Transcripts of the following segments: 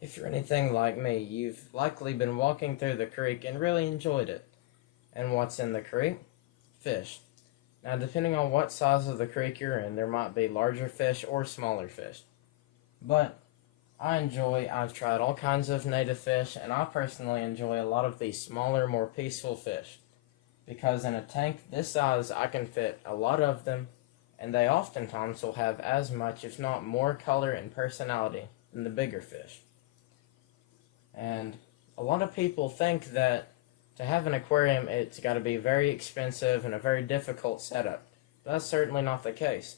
If you're anything like me, you've likely been walking through the creek and really enjoyed it. And what's in the creek? Fish. Now, depending on what size of the creek you're in, there might be larger fish or smaller fish. But I've tried all kinds of native fish, and I personally enjoy a lot of these smaller, more peaceful fish. Because in a tank this size, I can fit a lot of them, and they oftentimes will have as much, if not more, color and personality than the bigger fish. And a lot of people think that to have an aquarium, it's got to be very expensive and a very difficult setup. But that's certainly not the case.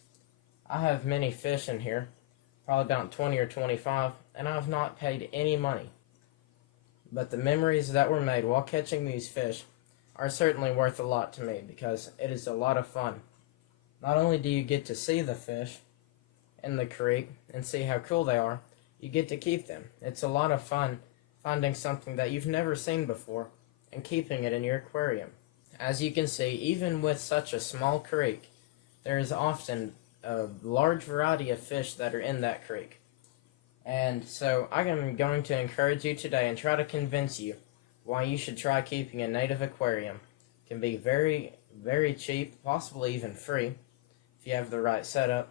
I have many fish in here, probably about 20 or 25, and I've not paid any money. But the memories that were made while catching these fish are certainly worth a lot to me because it is a lot of fun. Not only do you get to see the fish in the creek and see how cool they are, you get to keep them. It's a lot of fun finding something that you've never seen before and keeping it in your aquarium. As you can see, even with such a small creek, there is often a large variety of fish that are in that creek. And so I am going to encourage you today and try to convince you why you should try keeping a native aquarium. It can be very, very cheap, possibly even free, if you have the right setup,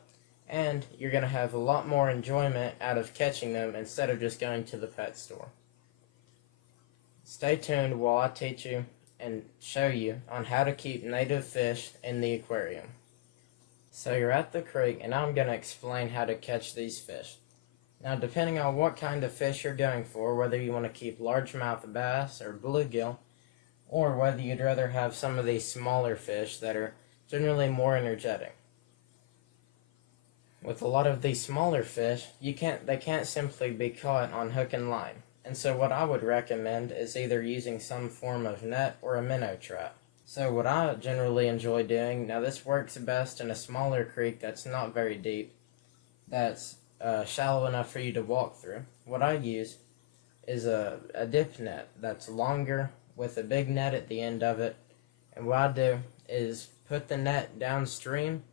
and you're going to have a lot more enjoyment out of catching them instead of just going to the pet store. Stay tuned while I teach you and show you on how to keep native fish in the aquarium. So you're at the creek, and I'm going to explain how to catch these fish. Now, depending on what kind of fish you're going for, whether you want to keep largemouth bass or bluegill, or whether you'd rather have some of these smaller fish that are generally more energetic. With a lot of these smaller fish, they can't simply be caught on hook and line. And so what I would recommend is either using some form of net or a minnow trap. So what I generally enjoy doing, now this works best in a smaller creek that's not very deep, that's shallow enough for you to walk through. What I use is a dip net that's longer with a big net at the end of it. And what I do is put the net downstream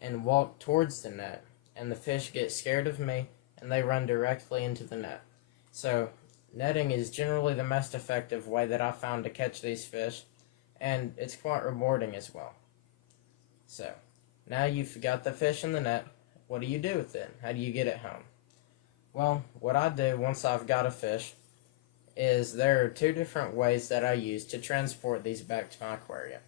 and walk towards the net. And the fish get scared of me and they run directly into the net. So netting is generally the most effective way that I found to catch these fish, and it's quite rewarding as well. So now you've got the fish in the net. What do you do with it? How do you get it home? Well, what I do once I've got a fish is there are two different ways that I use to transport these back to my aquarium.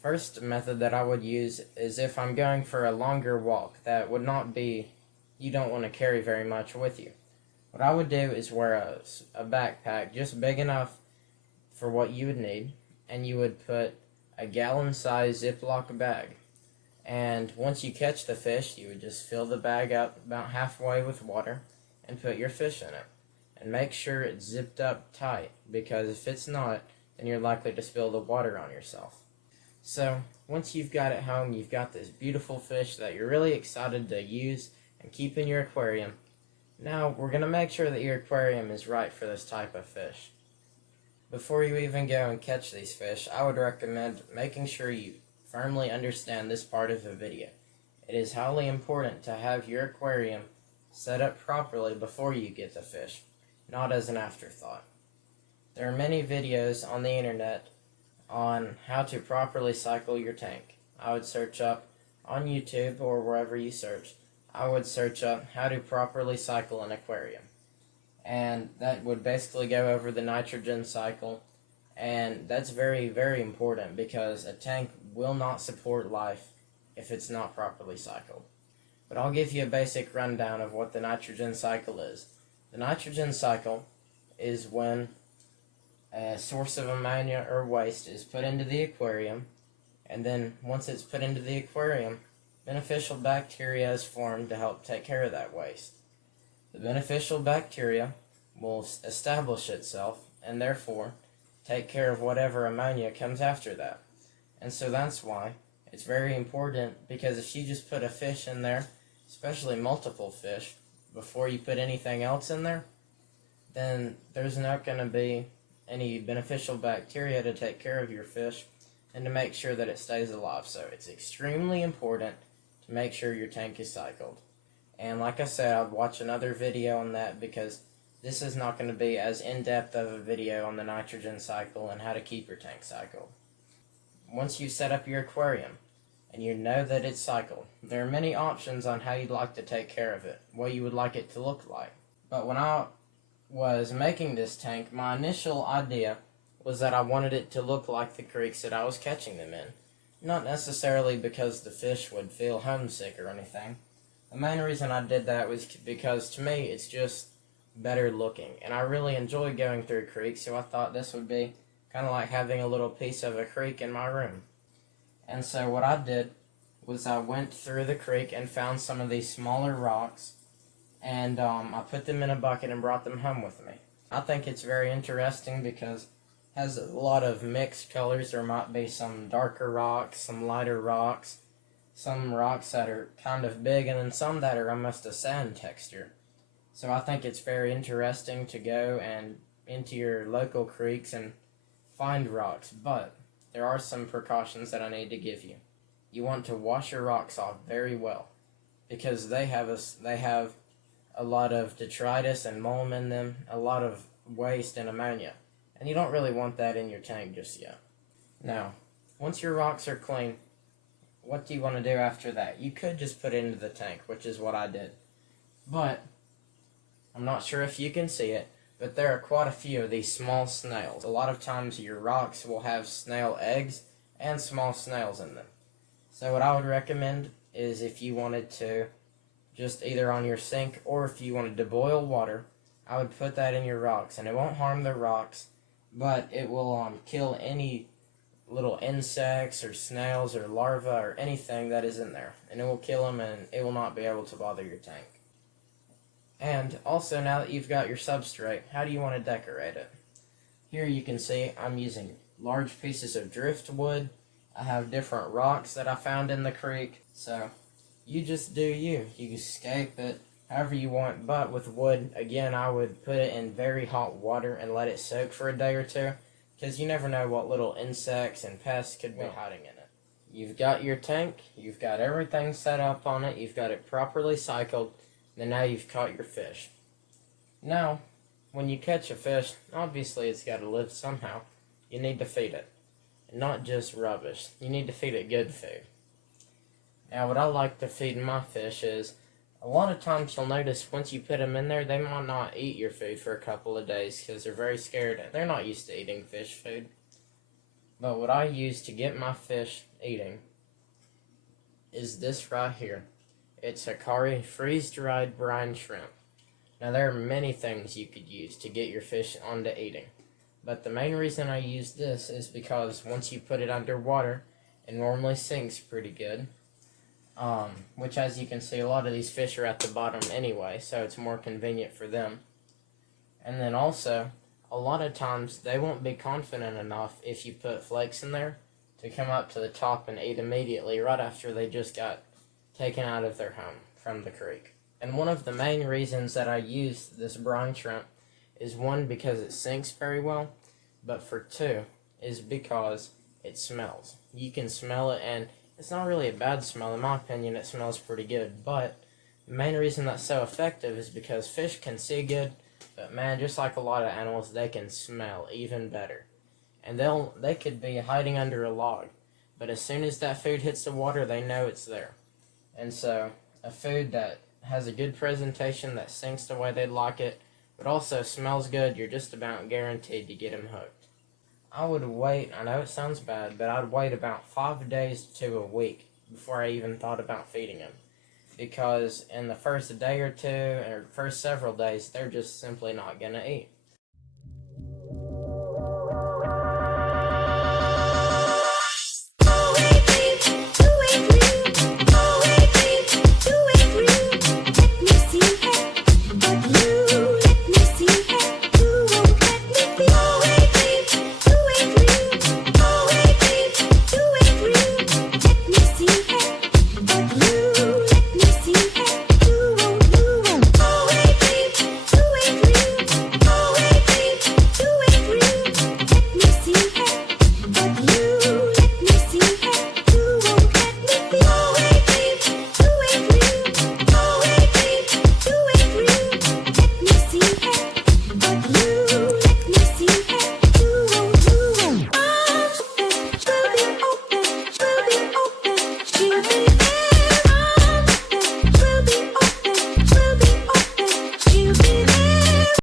First method that I would use is if I'm going for a longer walk that would not be, you don't want to carry very much with you. What I would do is wear a backpack just big enough for what you would need, and you would put a gallon-sized Ziploc bag. And once you catch the fish, you would just fill the bag up about halfway with water and put your fish in it. And make sure it's zipped up tight, because if it's not, then you're likely to spill the water on yourself. So once you've got it home, you've got this beautiful fish that you're really excited to use and keep in your aquarium. Now we're going to make sure that your aquarium is right for this type of fish. Before you even go and catch these fish, I would recommend making sure you firmly understand this part of the video. It is highly important to have your aquarium set up properly before you get the fish, not as an afterthought. There are many videos on the internet on how to properly cycle your tank. I would search up on YouTube or wherever you search, I would search up how to properly cycle an aquarium. And that would basically go over the nitrogen cycle, and that's very, very important because a tank will not support life if it's not properly cycled. But I'll give you a basic rundown of what the nitrogen cycle is. The nitrogen cycle is when a source of ammonia or waste is put into the aquarium, and then once it's put into the aquarium, beneficial bacteria is formed to help take care of that waste. The beneficial bacteria will establish itself and therefore take care of whatever ammonia comes after that. And so that's why it's very important, because if you just put a fish in there, especially multiple fish, before you put anything else in there, then there's not going to be any beneficial bacteria to take care of your fish and to make sure that it stays alive. So it's extremely important to make sure your tank is cycled. And like I said, I'd watch another video on that because this is not going to be as in-depth of a video on the nitrogen cycle and how to keep your tank cycled. Once you set up your aquarium and you know that it's cycled, there are many options on how you'd like to take care of it, what you would like it to look like. But when I was making this tank, my initial idea was that I wanted it to look like the creeks that I was catching them in. Not necessarily because the fish would feel homesick or anything. The main reason I did that was because to me it's just better looking, and I really enjoy going through creeks, so I thought this would be kind of like having a little piece of a creek in my room. And so what I did was I went through the creek and found some of these smaller rocks, and I put them in a bucket and brought them home with me. I think it's very interesting because it has a lot of mixed colors. There might be some darker rocks, some lighter rocks, some rocks that are kind of big, and then some that are almost a sand texture. So I think it's very interesting to go and into your local creeks and find rocks, but there are some precautions that I need to give you. You want to wash your rocks off very well because they have a lot of detritus and mulm in them, a lot of waste and ammonia, and you don't really want that in your tank just yet. Now, once your rocks are clean, what do you want to do after that? You could just put it into the tank, which is what I did, but I'm not sure if you can see it, but there are quite a few of these small snails. A lot of times your rocks will have snail eggs and small snails in them. So what I would recommend is if you wanted to just either on your sink or if you wanted to boil water, I would put that in your rocks, and it won't harm the rocks, but it will kill any little insects or snails or larvae or anything that is in there, and it will kill them and it will not be able to bother your tank. And also, now that you've got your substrate, how do you want to decorate it? Here you can see I'm using large pieces of driftwood. I have different rocks that I found in the creek. So you just do you. You scape it however you want. But with wood, again, I would put it in very hot water and let it soak for a day or two, because you never know what little insects and pests could be hiding in it. You've got your tank. You've got everything set up on it. You've got it properly cycled. Then now you've caught your fish. Now, when you catch a fish, obviously it's got to live somehow. You need to feed it. And not just rubbish. You need to feed it good food. Now, what I like to feed my fish is, a lot of times you'll notice once you put them in there, they might not eat your food for a couple of days because they're very scared. They're not used to eating fish food. But what I use to get my fish eating is this right here. It's Aquarium freeze-dried brine shrimp. Now, there are many things you could use to get your fish onto eating, but the main reason I use this is because once you put it underwater, it normally sinks pretty good, which, as you can see, a lot of these fish are at the bottom anyway, so it's more convenient for them. And then also, a lot of times they won't be confident enough if you put flakes in there to come up to the top and eat immediately right after they just got taken out of their home from the creek. And one of the main reasons that I use this brine shrimp is, one, because it sinks very well, but for two, is because it smells. You can smell it, and it's not really a bad smell. In my opinion, it smells pretty good, but the main reason that's so effective is because fish can see good, but man, just like a lot of animals, they can smell even better. And they could be hiding under a log, but as soon as that food hits the water, they know it's there. And so, a food that has a good presentation, that sinks the way they'd like it, but also smells good, you're just about guaranteed to get them hooked. I would wait, I know it sounds bad, but I'd wait about 5 days to a week before I even thought about feeding them. Because in the first day or two, or first several days, they're just simply not going to eat.